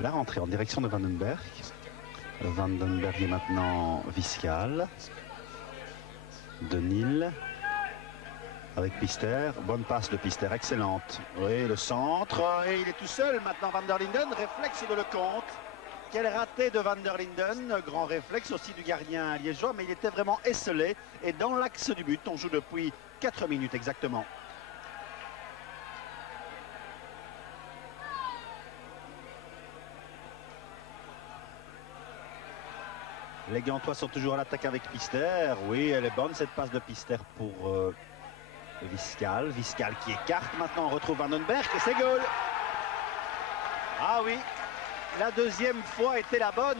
La rentrée en direction de Vandenberg. Vandenberg est maintenant Viscal. Denil avec Pister. Bonne passe de Pister, excellente. Oui, le centre. Et il est tout seul maintenant, Van der Linden. Réflexe de Lecomte. Quel raté de Van der Linden. Grand réflexe aussi du gardien liégeois, mais il était vraiment esselé. Et dans l'axe du but, on joue depuis 4 minutes exactement. Les Gantois sont toujours à l'attaque avec Pister. Oui, elle est bonne cette passe de Pister pour Viscal. Viscal qui écarte. Maintenant on retrouve Vandenberg et c'est goal. Ah oui, la deuxième fois était la bonne.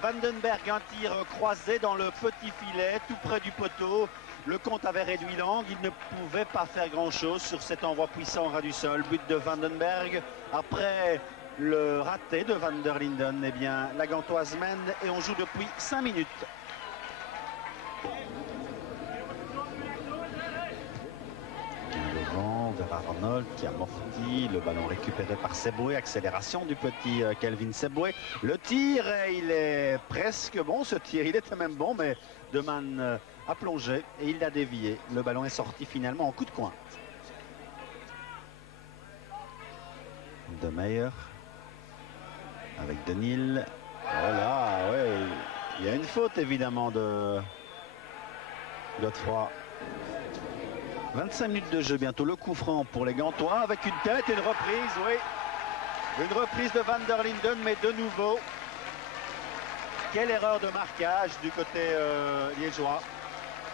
Vandenberg, un tir croisé dans le petit filet, tout près du poteau. Lecomte avait réduit l'angle. Il ne pouvait pas faire grand-chose sur cet envoi puissant ras du sol. But de Vandenberg. Après le raté de Van der Linden, eh bien, la Gantoise mène et on joue depuis 5 minutes. Devant, vers Arnold qui amortit, le ballon récupéré par Seboué, accélération du petit Kelvin Seboué. Le tir, il est presque bon ce tir, il était même bon, mais Deman a plongé et il l'a dévié. Le ballon est sorti finalement en coup de coin. De Meyer avec Denil. Voilà, ouais, il y a une faute évidemment de Godefroy. 25 minutes de jeu bientôt, le coup franc pour les Gantois avec une tête et une reprise, oui. Une reprise de Van der Linden, mais de nouveau, quelle erreur de marquage du côté liégeois.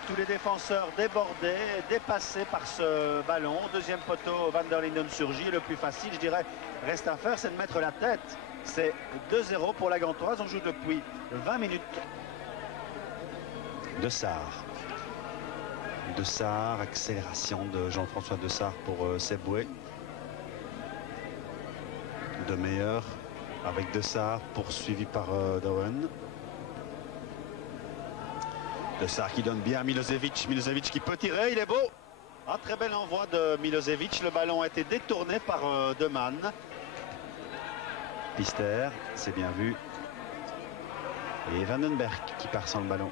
Tous les défenseurs débordés, dépassés par ce ballon. Deuxième poteau, Van der Linden surgit. Le plus facile, je dirais, reste à faire, c'est de mettre la tête. C'est 2-0 pour la Gantoise. On joue depuis 20 minutes. Dessart. Dessart, accélération de Jean-François Dessart pour Seboué. De Meyer avec Dessart, poursuivi par Dowen. Dessart qui donne bien à Milosevic. Milosevic qui peut tirer, il est beau. Un très bel envoi de Milosevic. Le ballon a été détourné par Deman. Pister, c'est bien vu. Et Vandenberg qui part sans le ballon.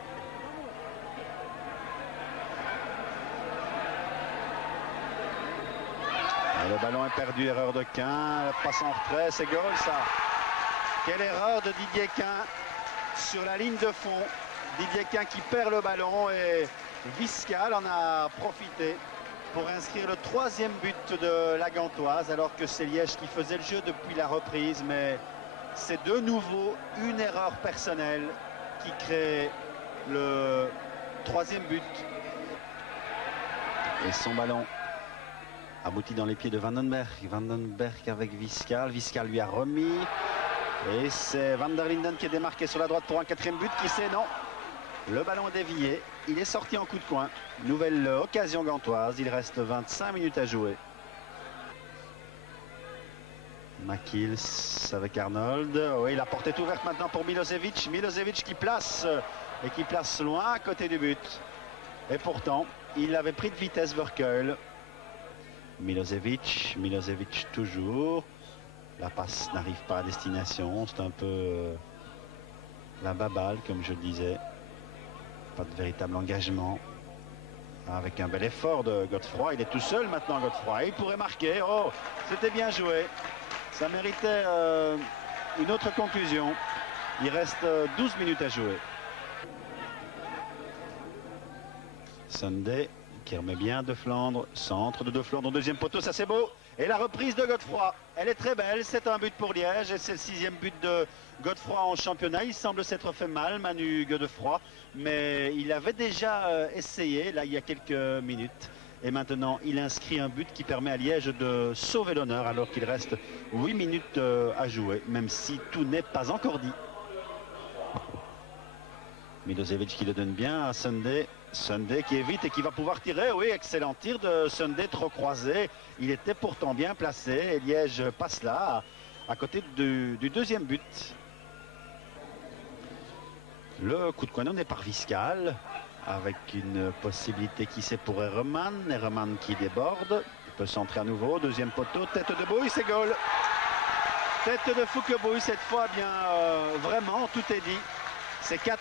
Et le ballon est perdu, erreur de Quin. Passe en retrait, c'est goal ça. Quelle erreur de Didier Quin sur la ligne de fond. Didier Quin qui perd le ballon et Viscal en a profité pour inscrire le 3e but de la Gantoise, alors que c'est Liège qui faisait le jeu depuis la reprise, mais c'est de nouveau une erreur personnelle qui crée le 3e but. Et son ballon aboutit dans les pieds de Vandenberg. Vandenberg avec Viscal. Viscal lui a remis. Et c'est Van der Linden qui est démarqué sur la droite pour un 4e but. Qui sait, non. Le ballon est dévié. Il est sorti en coup de coin. Nouvelle occasion gantoise. Il reste 25 minutes à jouer. Makils avec Arnold. Oui, la porte est ouverte maintenant pour Milosevic. Milosevic qui place et qui place loin à côté du but. Et pourtant, il avait pris de vitesse Verkeul. Milosevic toujours. La passe n'arrive pas à destination. C'est un peu la baballe, comme je le disais. Pas de véritable engagement. Avec un bel effort de Godefroy. Il est tout seul maintenant, Godefroy. Il pourrait marquer. Oh, c'était bien joué. Ça méritait une autre conclusion. Il reste 12 minutes à jouer. Sunday qui remet bien De Flandre. Centre de Flandre au deuxième poteau. Ça, c'est beau. Et la reprise de Godefroy, elle est très belle. C'est un but pour Liège et c'est le 6e but de Godefroy en championnat. Il semble s'être fait mal, Manu Godefroy, mais il avait déjà essayé, là, il y a quelques minutes. Et maintenant, il inscrit un but qui permet à Liège de sauver l'honneur alors qu'il reste 8 minutes à jouer, même si tout n'est pas encore dit. Milosevic qui le donne bien à Sunday. Sunday qui évite et qui va pouvoir tirer. Oui, excellent tir de Sunday, trop croisé. Il était pourtant bien placé et Liège passe là, à côté du deuxième but. Le coup de coin donné par Viscal, avec une possibilité qui c'est pour Herremann. Herremann qui déborde. Il peut centrer à nouveau. Deuxième poteau, tête de bouille, c'est goal. Tête de Fouquebouille cette fois, bien vraiment, tout est dit. C'est 4-1,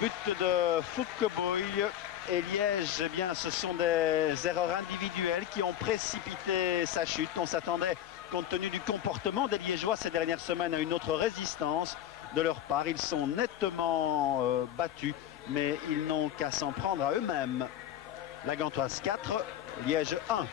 but de Fouquebouille. Et Liège, eh bien, ce sont des erreurs individuelles qui ont précipité sa chute. On s'attendait, compte tenu du comportement des Liégeois ces dernières semaines, à une autre résistance de leur part. Ils sont nettement battus, mais ils n'ont qu'à s'en prendre à eux-mêmes. La Gantoise 4, Liège 1.